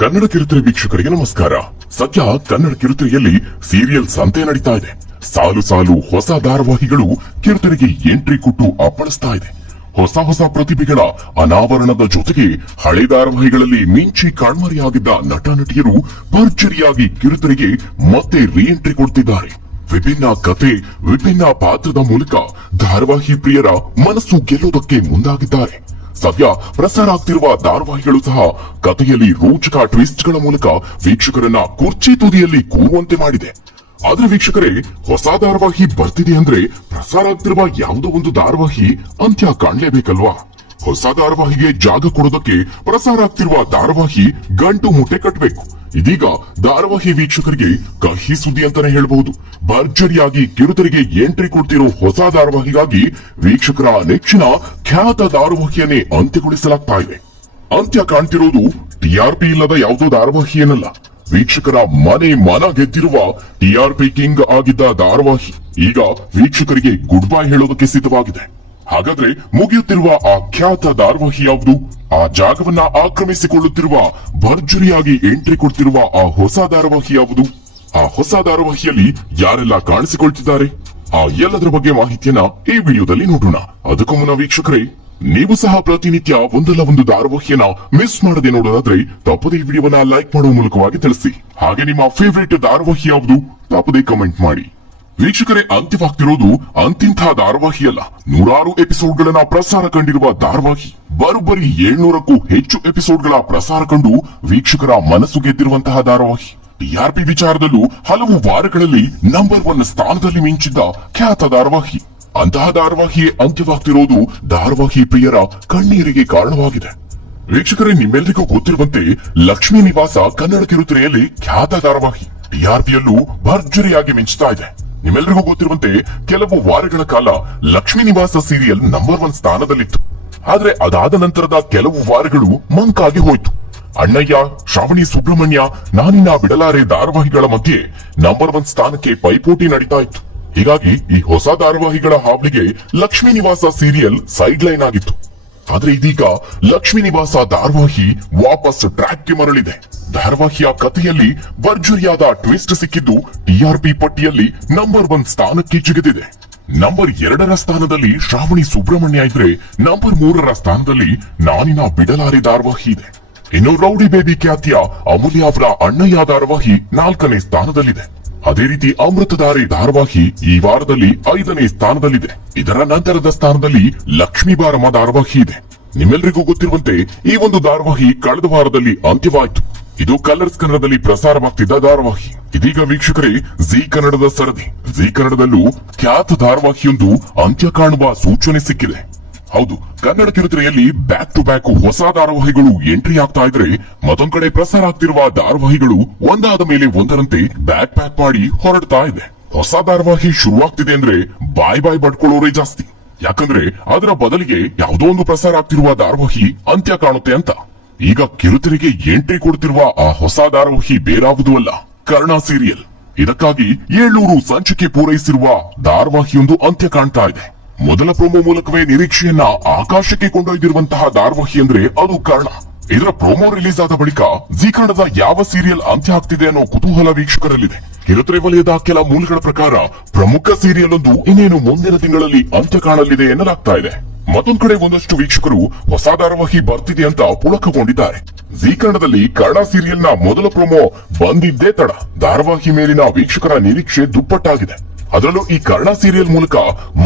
ಕನ್ನಡ ಕಿರುತೆರೆ ವೀಕ್ಷಕರಿಗೆ ನಮಸ್ಕಾರ. ಸದ್ಯ ಕನ್ನಡ ಕಿರುತೆರೆಯಲ್ಲಿ ಸೀರಿಯಲ್ ಸಂತೆ ನಡೀತಾ ಇದೆ. ಸಾಲು ಸಾಲು ಹೊಸ ಧಾರಾವಾಹಿಗಳು ಕಿರುತೆರೆಗೆ ಎಂಟ್ರಿ ಕೊಟ್ಟು ಅಪ್ಪಳಿಸ್ತಾ ಇದೆ. ಹೊಸ ಪ್ರತಿಭೆಗಳ ಅನಾವರಣದ ಜೊತೆಗೆ ಹಳೆ ಧಾರಾವಾಹಿಗಳಲ್ಲಿ ಮಿಂಚಿ ಕಣ್ಮರೆಯಾಗಿದ್ದ ನಟ ನಟಿಯರು ಭರ್ಜರಿಯಾಗಿ ಕಿರುತೆರೆಗೆ ಮತ್ತೆ ರೀಎಂಟ್ರಿ ಕೊಡ್ತಿದ್ದಾರೆ. ವಿಭಿನ್ನ ಕಥೆ, ವಿಭಿನ್ನ ಪಾತ್ರದ ಮೂಲಕ ಧಾರಾವಾಹಿ ಪ್ರಿಯರ ಮನಸ್ಸು ಗೆಲ್ಲೋದಕ್ಕೆ ಮುಂದಾಗಿದ್ದಾರೆ. ಸದ್ಯ ಪ್ರಸಾರ ಆಗ್ತಿರುವ ಧಾರಾವಾಹಿಗಳು ಸಹ ಕಥೆಯಲ್ಲಿ ರೋಚಕ ಟ್ವಿಸ್ಟ್ಗಳ ಮೂಲಕ ವೀಕ್ಷಕರನ್ನ ಕುರ್ಚಿ ತುದಿಯಲ್ಲಿ ಕೂರುವಂತೆ ಮಾಡಿದೆ. ಆದ್ರೆ ವೀಕ್ಷಕರೇ, ಹೊಸ ಧಾರಾವಾಹಿ ಬರ್ತಿದೆ ಅಂದ್ರೆ ಪ್ರಸಾರ ಆಗ್ತಿರುವ ಯಾವುದೋ ಒಂದು ಧಾರಾವಾಹಿ ಅಂತ್ಯ ಕಾಣಲೇಬೇಕಲ್ವಾ? ಹೊಸ ಧಾರಾವಾಹಿಗೆ ಜಾಗ ಕೊಡೋದಕ್ಕೆ ಪ್ರಸಾರ ಆಗ್ತಿರುವ ಧಾರಾವಾಹಿ ಗಂಟು ಮುಟ್ಟೆ ಕಟ್ಟಬೇಕು. ಇದೀಗ ಧಾರಾವಾಹಿ ವೀಕ್ಷಕರಿಗೆ ಕಹಿ ಸುದ್ದಿ ಅಂತಾನೆ ಹೇಳಬಹುದು. ಭರ್ಜರಿಯಾಗಿ ಕಿರುತೆರೆಗೆ ಎಂಟ್ರಿ ಕೊಡ್ತಿರೋ ಹೊಸ ಧಾರಾವಾಹಿಗಾಗಿ ವೀಕ್ಷಕರ ನೆಚ್ಚಿನ ಖ್ಯಾತ ಧಾರಾವಾಹಿಯನ್ನೇ ಅಂತ್ಯಗೊಳಿಸಲಾಗ್ತಾ ಇದೆ. ಅಂತ್ಯ ಕಾಣ್ತಿರೋದು ಟಿಆರ್ಪಿ ಇಲ್ಲದ ಯಾವುದೋ ಧಾರಾವಾಹಿ ಏನಲ್ಲ. ವೀಕ್ಷಕರ ಮನ ಗೆದ್ದಿರುವ ಟಿಆರ್ಪಿ ಕಿಂಗ್ ಆಗಿದ್ದ ಧಾರಾವಾಹಿ ಈಗ ವೀಕ್ಷಕರಿಗೆ ಗುಡ್ ಬೈ ಹೇಳೋದಕ್ಕೆ ಸಿದ್ಧವಾಗಿದೆ. ಹಾಗಾದ್ರೆ ಮುಗಿಯುತ್ತಿರುವ ಆ ಖ್ಯಾತ ಧಾರಾವಾಹಿ ಯಾವುದು? ಆ ಜಾಗವನ್ನ ಆಕ್ರಮಿಸಿಕೊಳ್ಳುತ್ತಿರುವ, ಭರ್ಜರಿಯಾಗಿ ಎಂಟ್ರಿ ಕೊಡ್ತಿರುವ ಆ ಹೊಸ ಧಾರಾವಾಹಿ ಯಾವುದು? ಆ ಹೊಸ ಧಾರಾವಾಹಿಯಲ್ಲಿ ಯಾರೆಲ್ಲ ಕಾಣಿಸಿಕೊಳ್ತಿದ್ದಾರೆ? ಆ ಎಲ್ಲದರ ಬಗ್ಗೆ ಮಾಹಿತಿಯನ್ನ ಈ ವಿಡಿಯೋದಲ್ಲಿ ನೋಡೋಣ. ಅದಕ್ಕೂ ಮುನ್ನ ವೀಕ್ಷಕರೇ, ನೀವು ಸಹ ಪ್ರತಿನಿತ್ಯ ಒಂದಲ್ಲ ಒಂದು ಧಾರಾವಾಹಿಯನ್ನ ಮಿಸ್ ಮಾಡದೆ ನೋಡೋದಾದ್ರೆ ತಪ್ಪದೇ ಈ ವಿಡಿಯೋವನ್ನ ಲೈಕ್ ಮಾಡುವ ಮೂಲಕವಾಗಿ ತಿಳಿಸಿ. ಹಾಗೆ ನಿಮ್ಮ ಫೇವರೇಟ್ ಧಾರಾವಾಹಿ ಯಾವುದು? ತಪ್ಪದೇ ಕಮೆಂಟ್ ಮಾಡಿ. ವೀಕ್ಷಕರೇ, ಅಂತ್ಯವಾಗ್ತಿರೋದು ಅಂತಿಂಥ ಧಾರಾವಾಹಿ ಅಲ್ಲ, ನೂರಾರು ಎಪಿಸೋಡ್ಗಳನ್ನ ಪ್ರಸಾರ ಕಂಡಿರುವ ಧಾರಾವಾಹಿ. ಬರೋಬ್ಬರಿ 700ಕ್ಕೂ ಹೆಚ್ಚು ಎಪಿಸೋಡ್ಗಳ ಪ್ರಸಾರ ಕಂಡು ವೀಕ್ಷಕರ ಮನಸ್ಸು ಗೆದ್ದಿರುವಂತಹ ಧಾರಾವಾಹಿ. ಟಿಆರ್ಪಿ ವಿಚಾರದಲ್ಲೂ ಹಲವು ವಾರಗಳಲ್ಲಿ ನಂಬರ್ 1 ಸ್ಥಾನದಲ್ಲಿ ಮಿಂಚಿದ್ದ ಖ್ಯಾತ ಧಾರಾವಾಹಿ. ಅಂತಹ ಧಾರಾವಾಹಿಯೇ ಅಂತ್ಯವಾಗ್ತಿರೋದು ಧಾರಾವಾಹಿ ಪ್ರಿಯರ ಕಣ್ಣೀರಿಗೆ ಕಾರಣವಾಗಿದೆ. ವೀಕ್ಷಕರೇ, ನಿಮ್ಮೆಲ್ಲರಿಗೂ ಗೊತ್ತಿರುವಂತೆ ಲಕ್ಷ್ಮೀ ನಿವಾಸ ಕನ್ನಡ ಕಿರುತೆರೆಯಲ್ಲಿ ಖ್ಯಾತ ಧಾರಾವಾಹಿ ಟಿಆರ್ಪಿಯಲ್ಲೂ ಭರ್ಜರಿಯಾಗಿ ಮಿಂಚುತ್ತಾ ಇದೆ. ನಿಮ್ಮೆಲ್ಲರಿಗೂ ಗೊತ್ತಿರುವಂತೆ ಕೆಲವು ವಾರಗಳ ಕಾಲ ಲಕ್ಷ್ಮೀ ನಿವಾಸ ಸೀರಿಯಲ್ ನಂಬರ್ 1 ಸ್ಥಾನದಲ್ಲಿತ್ತು. ಆದ್ರೆ ಅದಾದ ನಂತರದ ಕೆಲವು ವಾರಗಳು ಮಂಕಾಗಿ ಹೋಯ್ತು. ಅಣ್ಣಯ್ಯ, ಶ್ರಾವಣಿ ಸುಬ್ರಹ್ಮಣ್ಯ, ನಾನಿನ್ನ ಬಿಡಲಾರೆ ಧಾರಾವಾಹಿಗಳ ಮಧ್ಯೆ ನಂಬರ್ 1 ಸ್ಥಾನಕ್ಕೆ ಪೈಪೋಟಿ ನಡೀತಾ ಇತ್ತು. ಹೀಗಾಗಿ ಈ ಹೊಸ ಧಾರಾವಾಹಿಗಳ ಹಾವಳಿಗೆ ಲಕ್ಷ್ಮೀ ನಿವಾಸ ಸೀರಿಯಲ್ ಸೈಡ್ ಲೈನ್ ಆಗಿತ್ತು. ಆದ್ರೆ ಇದೀಗ ಲಕ್ಷ್ಮೀ ನಿವಾಸ ಧಾರಾವಾಹಿ ವಾಪಸ್ ಟ್ರ್ಯಾಕ್ಗೆ ಮರಳಿದೆ. ಧಾರಾವಾಹಿಯ ಕಥೆಯಲ್ಲಿ ಭರ್ಜರಿಯಾದ ಟ್ವಿಸ್ಟ್ ಸಿಕ್ಕಿದ್ದು ಟಿಆರ್ಪಿ ಪಟ್ಟಿಯಲ್ಲಿ ನಂಬರ್ 1 ಸ್ಥಾನಕ್ಕೆ ಜಿಗಿದಿದೆ. ನಂಬರ್ 2ರ ಸ್ಥಾನದಲ್ಲಿ ಶ್ರಾವಣಿ ಸುಬ್ರಹ್ಮಣ್ಯ ಇದ್ರೆ ನಂಬರ್ 3ರ ಸ್ಥಾನದಲ್ಲಿ ನಾನಿನ ಬಿಡಲಾರೆ ಧಾರಾವಾಹಿ ಇದೆ. ಇನ್ನು ರೌಡಿ ಬೇಬಿ ಖ್ಯಾತಿಯ ಅಮೂಲ್ಯ ಅವರ ಅಣ್ಣಯ್ಯ ಧಾರಾವಾಹಿ 4ನೇ ಸ್ಥಾನದಲ್ಲಿದೆ. ಅದೇ ರೀತಿ ಅಮೃತಧಾರೆ ಧಾರಾವಾಹಿ ಈ ವಾರದಲ್ಲಿ 5ನೇ ಸ್ಥಾನದಲ್ಲಿದೆ. ಇದರ ನಂತರದ ಸ್ಥಾನದಲ್ಲಿ ಲಕ್ಷ್ಮೀ ಬಾರಮ್ಮ ಧಾರಾವಾಹಿ ಇದೆ. ನಿಮ್ಮೆಲ್ಲರಿಗೂ ಗೊತ್ತಿರುವಂತೆ ಈ ಒಂದು ಧಾರಾವಾಹಿ ಕಳೆದ ವಾರದಲ್ಲಿ ಅಂತ್ಯವಾಯಿತು. ಇದು ಕಲರ್ಸ್ ಕನ್ನಡದಲ್ಲಿ ಪ್ರಸಾರವಾಗ್ತಿದ್ದ ಧಾರಾವಾಹಿ. ಇದೀಗ ವೀಕ್ಷಕರೇ, ಜಿ ಕನ್ನಡದ ಸರದಿ ಜಿ ಕನ್ನಡದಲ್ಲೂ ಖ್ಯಾತ ಧಾರಾವಾಹಿಯೊಂದು ಅಂತ್ಯ ಕಾಣುವ ಸೂಚನೆ ಸಿಕ್ಕಿದೆ. ಹೌದು, ಕನ್ನಡ ಕಿರುತೆರೆಯಲ್ಲಿ ಬ್ಯಾಕ್ ಟು ಬ್ಯಾಕ್ ಹೊಸ ಧಾರಾವಾಹಿಗಳು ಎಂಟ್ರಿ ಆಗ್ತಾ ಇದ್ರೆ, ಮತ್ತೊಂದ್ ಕಡೆ ಪ್ರಸಾರ ಆಗ್ತಿರುವ ಧಾರಾವಾಹಿಗಳು ಒಂದಾದ ಮೇಲೆ ಒಂದರಂತೆ ಬ್ಯಾಕ್ ಪ್ಯಾಕ್ ಮಾಡಿ ಹೊರಡ್ತಾ ಇದೆ. ಹೊಸ ಧಾರಾವಾಹಿ ಶುರುವಾಗ್ತಿದೆ ಅಂದ್ರೆ ಬಾಯ್ ಬಡ್ಕೊಳ್ಳೋರೇ ಜಾಸ್ತಿ. ಯಾಕಂದ್ರೆ ಅದರ ಬದಲಿಗೆ ಯಾವುದೋ ಒಂದು ಪ್ರಸಾರ ಆಗ್ತಿರುವ ಧಾರಾವಾಹಿ ಅಂತ್ಯ ಕಾಣುತ್ತೆ ಅಂತ. ಈಗ ಕಿರುತೆರೆಗೆ ಎಂಟ್ರಿ ಕೊಡ್ತಿರುವ ಆ ಹೊಸ ಧಾರಾವಾಹಿ ಬೇರಾವುದೂ ಅಲ್ಲ, ಕರ್ಣ ಸೀರಿಯಲ್. ಇದಕ್ಕಾಗಿ 700 ಸಂಚಿಕೆ ಪೂರೈಸಿರುವ ಧಾರಾವಾಹಿಯೊಂದು ಅಂತ್ಯ ಕಾಣ್ತಾ ಇದೆ. ಮೊದಲ ಪ್ರೋಮೋ ಮೂಲಕವೇ ನಿರೀಕ್ಷೆಯನ್ನ ಆಕಾಶಕ್ಕೆ ಕೊಂಡೊಯ್ದಿರುವಂತಹ ಧಾರಾವಾಹಿ ಅಂದ್ರೆ ಅದು ಕರ್ಣ. ಇದರ ಪ್ರೋಮೋ ರಿಲೀಸ್ ಆದ ಬಳಿಕ ಜಿ ಕನ್ನಡದ ಯಾವ ಸೀರಿಯಲ್ ಅಂತ್ಯ ಆಗ್ತಿದೆ ಅನ್ನೋ ಕುತೂಹಲ ವೀಕ್ಷಕರಲ್ಲಿದೆ. ಕಿರುತೆರೆ ವಲಯದ ಕೆಲ ಮೂಲಗಳ ಪ್ರಕಾರ ಪ್ರಮುಖ ಸೀರಿಯಲ್ ಒಂದು ಇನ್ನೇನು ಮುಂದಿನ ತಿಂಗಳಲ್ಲಿ ಅಂತ್ಯ ಕಾಣಲಿದೆ ಎನ್ನಲಾಗ್ತಾ ಇದೆ. ಮತ್ತೊಂದ್ ಕಡೆ ಒಂದಷ್ಟು ವೀಕ್ಷಕರು ಹೊಸ ಧಾರಾವಾಹಿ ಬರ್ತಿದೆ ಅಂತ ಪುಳಕಗೊಂಡಿದ್ದಾರೆ. ಜಿ ಕನ್ನಡದಲ್ಲಿ ಕರ್ಣ ಸೀರಿಯಲ್ ನ ಮೊದಲ ಪ್ರೋಮೋ ಬಂದಿದ್ದೇ ತಡ ಧಾರಾವಾಹಿ ಮೇಲಿನ ವೀಕ್ಷಕರ ನಿರೀಕ್ಷೆ ದುಪ್ಪಟ್ಟಾಗಿದೆ. ಅದರಲ್ಲೂ ಈ ಕರ್ಣ ಸೀರಿಯಲ್ ಮೂಲಕ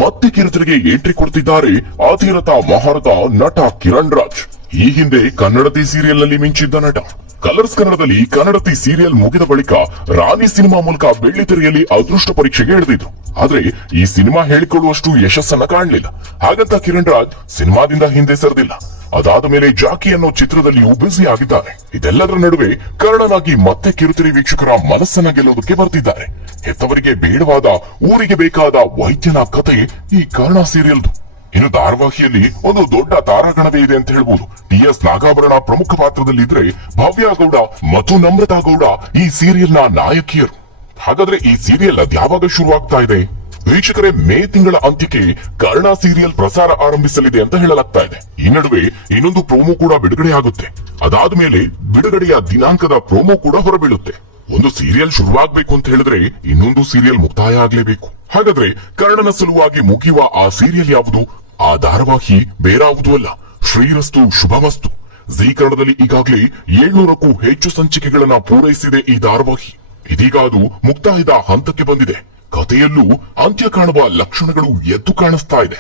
ಮತ್ತೆ ಕಿರುತೆರೆಗೆ ಎಂಟ್ರಿ ಕೊಡ್ತಿದ್ದಾರೆ ಅಧಿರಥ ಮಹಾರಥ ನಟ ಕಿರಣ್ ರಾಜ್. ಈ ಹಿಂದೆ ಕನ್ನಡತಿ ಸೀರಿಯಲ್ ನಲ್ಲಿ ಮಿಂಚಿದ್ದ ನಟ. ಕಲರ್ಸ್ ಕನ್ನಡದಲ್ಲಿ ಕನ್ನಡತಿ ಸೀರಿಯಲ್ ಮುಗಿದ ಬಳಿಕ ರಾಣಿ ಸಿನಿಮಾ ಮೂಲಕ ಬೆಳ್ಳಿತೆರೆಯಲ್ಲಿ ಅದೃಷ್ಟ ಪರೀಕ್ಷೆಗೆ ಇಳಿದಿದ್ರು. ಆದ್ರೆ ಈ ಸಿನಿಮಾ ಹೇಳಿಕೊಳ್ಳುವಷ್ಟು ಯಶಸ್ಸನ್ನ ಕಾಣಲಿಲ್ಲ. ಹಾಗಂತ ಕಿರಣ್ ರಾಜ್ ಸಿನಿಮಾದಿಂದ ಹಿಂದೆ ಸರಿದಿಲ್ಲ. ಅದಾದ ಮೇಲೆ ಜಾಕಿ ಅನ್ನೋ ಚಿತ್ರದಲ್ಲಿಯೂ ಬ್ಯುಸಿ ಆಗಿದ್ದಾರೆ. ಇದೆಲ್ಲದರ ನಡುವೆ ಕರ್ಣನಾಗಿ ಮತ್ತೆ ಕಿರುತೆರೆ ವೀಕ್ಷಕರ ಮನಸ್ಸನ್ನ ಗೆಲ್ಲೋದಕ್ಕೆ ಬರ್ತಿದ್ದಾರೆ. ಹೆತ್ತವರಿಗೆ ಬೇಡವಾದ, ಊರಿಗೆ ಬೇಕಾದ ವೈದ್ಯನ ಕತೆ ಈ ಕರ್ಣ ಸೀರಿಯಲ್ದು. ಇನ್ನು ಧಾರಾವಾಹಿಯಲ್ಲಿ ಒಂದು ದೊಡ್ಡ ತಾರಾಗಣವೇ ಇದೆ ಅಂತ ಹೇಳ್ಬೋದು. ಟಿ.ಎಸ್. ನಾಗಾಭರಣ ಪ್ರಮುಖ ಪಾತ್ರದಲ್ಲಿದ್ರೆ ಭವ್ಯ ಗೌಡ ಮತ್ತು ನಮ್ರತಾ ಗೌಡ ಈ ಸೀರಿಯಲ್ ನ ನಾಯಕಿಯರು. ಹಾಗಾದ್ರೆ ಈ ಸೀರಿಯಲ್ ಅದ್ಯಾವಾಗ ಶುರುವಾಗ್ತಾ ಇದೆ? ವೀಕ್ಷಕರೇ, ಮೇ ತಿಂಗಳ ಅಂತ್ಯಕ್ಕೆ ಕರ್ಣ ಸೀರಿಯಲ್ ಪ್ರಸಾರ ಆರಂಭಿಸಲಿದೆ ಅಂತ ಹೇಳಲಾಗ್ತಾ ಇದೆ. ಈ ನಡುವೆ ಇನ್ನೊಂದು ಪ್ರೋಮೋ ಕೂಡ ಬಿಡುಗಡೆ ಆಗುತ್ತೆ. ಅದಾದ ಮೇಲೆ ಬಿಡುಗಡೆಯ ದಿನಾಂಕದ ಪ್ರೋಮೋ ಕೂಡ ಹೊರಬೀಳುತ್ತೆ. ಒಂದು ಸೀರಿಯಲ್ ಶುರುವಾಗಬೇಕು ಅಂತ ಹೇಳಿದ್ರೆ ಇನ್ನೊಂದು ಸೀರಿಯಲ್ ಮುಕ್ತಾಯ ಆಗ್ಲೇಬೇಕು. ಹಾಗಾದ್ರೆ ಕರ್ಣನ ಸಲುವಾಗಿ ಮುಗಿಯುವ ಆ ಸೀರಿಯಲ್ ಯಾವುದು? ಆ ಧಾರಾವಾಹಿ ಬೇರಾವುದೂ ಅಲ್ಲ, ಶ್ರೀರಸ್ತು ಶುಭಮಸ್ತು. ಜೀ ಕನ್ನಡದಲ್ಲಿ ಈಗಾಗಲೇ 700ಕ್ಕೂ ಹೆಚ್ಚು ಸಂಚಿಕೆಗಳನ್ನ ಪೂರೈಸಿದೆ ಈ ಧಾರಾವಾಹಿ. ಇದೀಗ ಅದು ಮುಕ್ತಾಯದ ಹಂತಕ್ಕೆ ಬಂದಿದೆ. ಕಥೆಯಲ್ಲೂ ಅಂತ್ಯ ಕಾಣುವ ಲಕ್ಷಣಗಳು ಎದ್ದು ಕಾಣಿಸ್ತಾ ಇದೆ.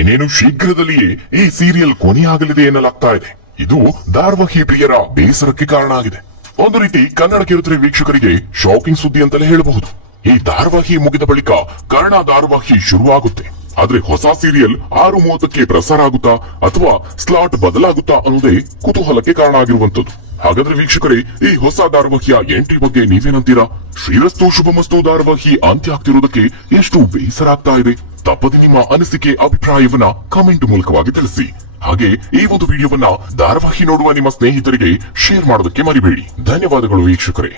ಇನ್ನೇನು ಶೀಘ್ರದಲ್ಲಿಯೇ ಈ ಸೀರಿಯಲ್ ಕೊನೆಯಾಗಲಿದೆ ಎನ್ನಲಾಗ್ತಾ ಇದೆ. ಇದು ಧಾರಾವಾಹಿ ಪ್ರಿಯರ ಬೇಸರಕ್ಕೆ ಕಾರಣ ಆಗಿದೆ. ಒಂದು ರೀತಿ ಕನ್ನಡ ಕಿರುತೆರೆ ವೀಕ್ಷಕರಿಗೆ ಶಾಕಿಂಗ್ ಸುದ್ದಿ ಅಂತಲೇ ಹೇಳಬಹುದು. ಈ ಧಾರಾವಾಹಿ ಮುಗಿದ ಬಳಿಕ ಕರ್ಣ ಧಾರಾವಾಹಿ ಶುರುವಾಗುತ್ತೆ. ಆದ್ರೆ ಹೊಸ ಸೀರಿಯಲ್ 6:30ಕ್ಕೆ ಪ್ರಸಾರ ಆಗುತ್ತಾ ಅಥವಾ ಸ್ಲಾಟ್ ಬದಲಾಗುತ್ತಾ ಅನ್ನೋದೇ ಕುತೂಹಲಕ್ಕೆ ಕಾರಣ ಆಗಿರುವಂತದ್ದು. ಹಾಗಾದ್ರೆ ವೀಕ್ಷಕರೇ, ಈ ಹೊಸ ಧಾರಾವಾಹಿಯ ಎಂಟ್ರಿ ಬಗ್ಗೆ ನೀವೇನಂತೀರಾ? ಶ್ರೀರಸ್ತು ಶುಭಮಸ್ತು ಧಾರಾವಾಹಿ ಅಂತ್ಯ ಆಗ್ತಿರೋದಕ್ಕೆ ಎಷ್ಟು ಬೇಸರ ಆಗ್ತಾ ಇದೆ? ತಪ್ಪದೆ ನಿಮ್ಮ ಅನಿಸಿಕೆ ಅಭಿಪ್ರಾಯವನ್ನ ಕಾಮೆಂಟ್ ಮೂಲಕವಾಗಿ ತಿಳಿಸಿ. ಹಾಗೆ ಈ ಒಂದು ವಿಡಿಯೋವನ್ನ ಧಾರಾವಾಹಿ ನೋಡುವ ನಿಮ್ಮ ಸ್ನೇಹಿತರಿಗೆ ಶೇರ್ ಮಾಡೋದಕ್ಕೆ ಮರಿಬೇಡಿ. ಧನ್ಯವಾದಗಳು ವೀಕ್ಷಕರೇ.